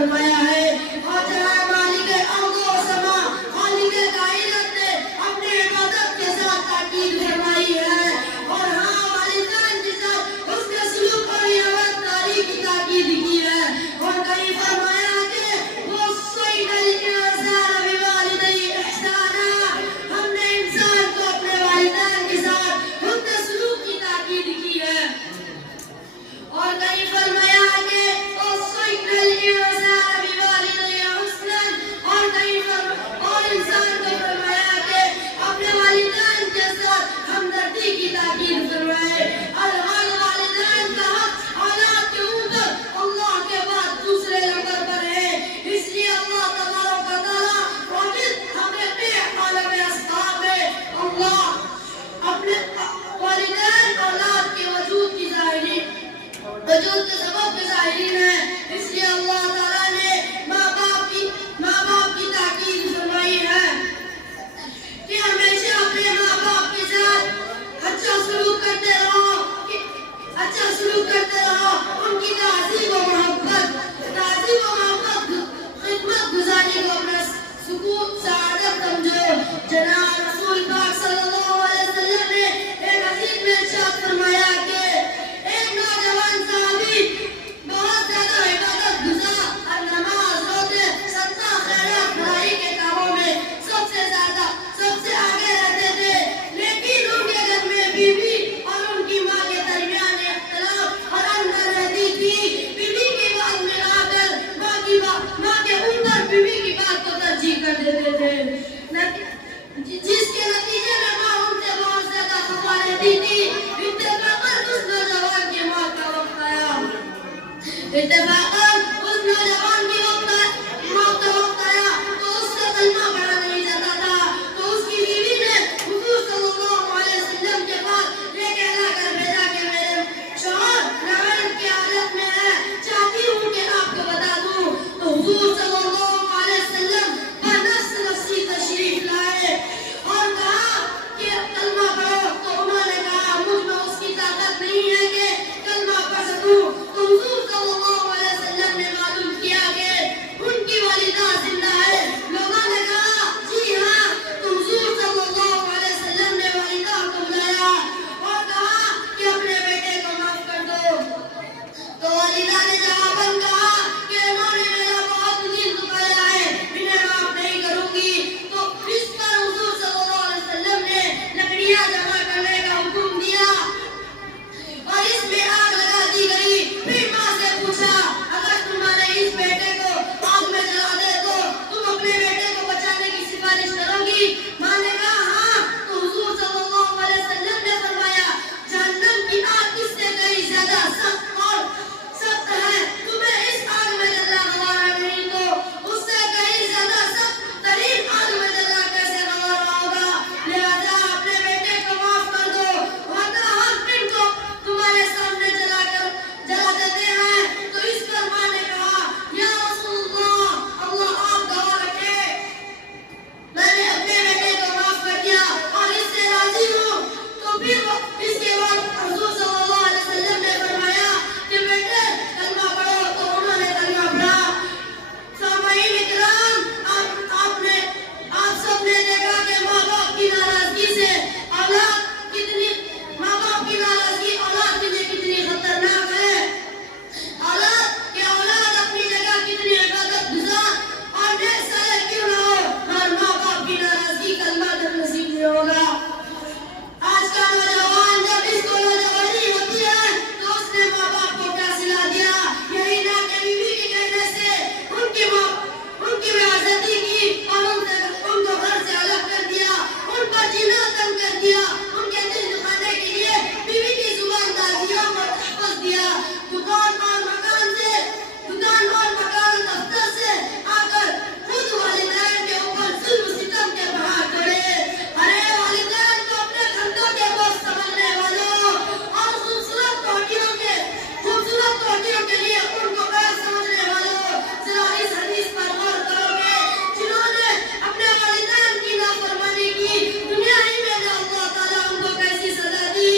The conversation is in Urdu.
فرمایا ہے اور جناب مالک ارض و سما خالق کائنات نے اپنے عبادت کے ساتھ تاکید فرمائی ہے اور ہاں والدین کے ساتھ حسن سلوک اور ایمانداری کی تاکید کی ہے اور کہیں فرمایا کہ وصینا الانسان بوالدیہ احسانا، ہم نے انسان کو اپنے والدین کے ساتھ حسن سلوک کی تاکید کی ہے اور کہیں فرمایا کہ وصینا الانسان بوالدیہ حسنا اور کہیں اور انسان کو فرمایا کہ اپنے والدین کے ساتھ ہمدردی کی تاکید فرمائے اور ہر والدین کا حق اولاد کے اوپر اللہ کے بعد دوسرے نمبر پر ہے، اس لیے اللہ تبارک و تعالیٰ واجب ہمیں اپنے عالم اسباب میں اللہ اپنے والدین اولاد کے وجود کی ظاہری وجود کے سبب کے ظاہرین ہے، اس لیے اللہ تعالیٰ نے ماں باپ کی تاکید فرمائی ہے کہ ہمیشہ اپنے ماں باپ کے ساتھ اچھا سلوک کرتے رہو، ان کی تعظیم و محبت خدمت گزاری کو اپنا سکون سعادت سمجھو۔ جناب رسول پاک صلی اللہ علیہ وسلم نے ایک حدیث میں ارشاد فرمایا کہ ایک نوجوان صحابی بہت زیادہ عبادت گزار اور نماز روزے صدقہ خیرات بھلائی کے کاموں میں سب سے آگے رہتے تھے، لیکن ان کے گھر میں بیوی اور ان کی ماں کے درمیان اختلاف اور اندر رہتی تھی۔ بیوی کی بات میں آ کر ماں کے اوپر بیوی کی بات کو ترجیح کر دیتے تھے، جس کے نتیجے میں ماں ان سے بہت زیادہ خفا رہتی تھی۔ اتفاقاً اس نوجوان کی موت کا وقت آیا، موت کا وقت آیا تو اس سے کلمہ پڑھا نہیں جاتا تھا، تو اس کی بیوی نے حضور صلی اللہ علیہ وسلم کے پاس یہ کہنا کر بھیجا کہ میرے شوہر نااہل کی حالت میں ہے، چاہتی ہوں کہ آپ کو بتا دوں۔ تو حضور صلی اللہ علیہ وسلم بنفس نفسی تشریف لائے اور کہا کہ کلمہ پڑھو، تو انہوں نے کہا مجھ میں اس کی طاقت نہیں ہے کہ کلمہ پڑھ سکوں۔ تو حضور صلی اللہ علیہ وسلم نے معلوم کیا کہ ان کی والدہ زندہ ہے۔ لوگوں نے کہا جی ہاں، تو حضور صلی اللہ علیہ وسلم نے والدہ کو بلایا اور کہا کہ اپنے بیٹے کو معاف کر دو۔ تو والدہ نے جواباً کہا کہ انہوں نے میرا بہت دل دکھایا ہے، انہیں معاف نہیں کروں گی۔ تو اس پر حضور صلی اللہ علیہ وسلم نے لکڑیاں جمع کرنے کا حکم دیا اور اس میں آگ لگا دی گئی۔ پھر ماں سے پوچھا اگر تمہارے اس بیٹے کو آگ میں جلا دے تو تم اپنے بیٹے کو بچانے کی سفارش کرو گی؟ ماں نے کہا ہاں۔ تو حضور صلی اللہ علیہ وسلم نے فرمایا جہنم کی آگ اس سے کہیں زیادہ سخت ہے، تمہیں اس آگ میں جلنا گوارا نہیں تو اس سے کہیں زیادہ سخت ترین آگ میں جلنا کیسے گوارا ہوگا؟ لہذا اپنے بیٹے کو معاف کر دو، ورنہ ہم ان کو تمہارے سامنے جلا دیتے ہیں۔ تو اس پر ماں نے کہا یا رسول اللہ آپ گواہ رکھے، میں نے اپنے بیٹے کو معاف کر دیا اور اس سے راضی ہوں۔ تو پھر اس کے بعد حضور صلی اللہ علیہ وسلم نے فرمایا کہ بیٹے کلمہ پڑھو، تو انہوں نے کلمہ پڑھا۔ سامعین اکرام، آپ سب نے دیکھا کہ ماں باپ کی ناراضگی سے اولاد کے لیے کتنی خطرناک ہے۔ اولاد اپنی جگہ کتنی عبادت گزار اور نیک صالح کیوں نہ ہو، مگر ماں باپ کی ناراضگی کلمہ جب نصیب نہیں ہوگا۔ آج کا نوجوان جب اس کو نوجوانی ہوتی ہے تو اس نے ماں باپ کو کیا سلا دیا؟ یہی نہ کہ بیوی کے کہنے سے ان کی بےعزتی کی اور ان کو گھر سے الگ کر دیا، ان پر جینا تنگ کر دیا، ان کے دل دکھانے کے لیے بیوی کی زبان دادیوں کو تحفظ دیا، دکان اور دفتر سے آ کر خود والدین کے اوپر ظلم ستم کے بہا کرے۔ ارے والدین کو اپنے گھروں کے بوجھ سمجھنے والوں اور خوبصورت کوٹیوں کے لیے ان کو غیر سمجھنے والوں، ذرا اس حدیث پر غور کرو گے، جنہوں نے اپنے والدین کی نافرمانی کی، دنیا ہی میں اللہ تعالیٰ ان کو کیسی سزا دی۔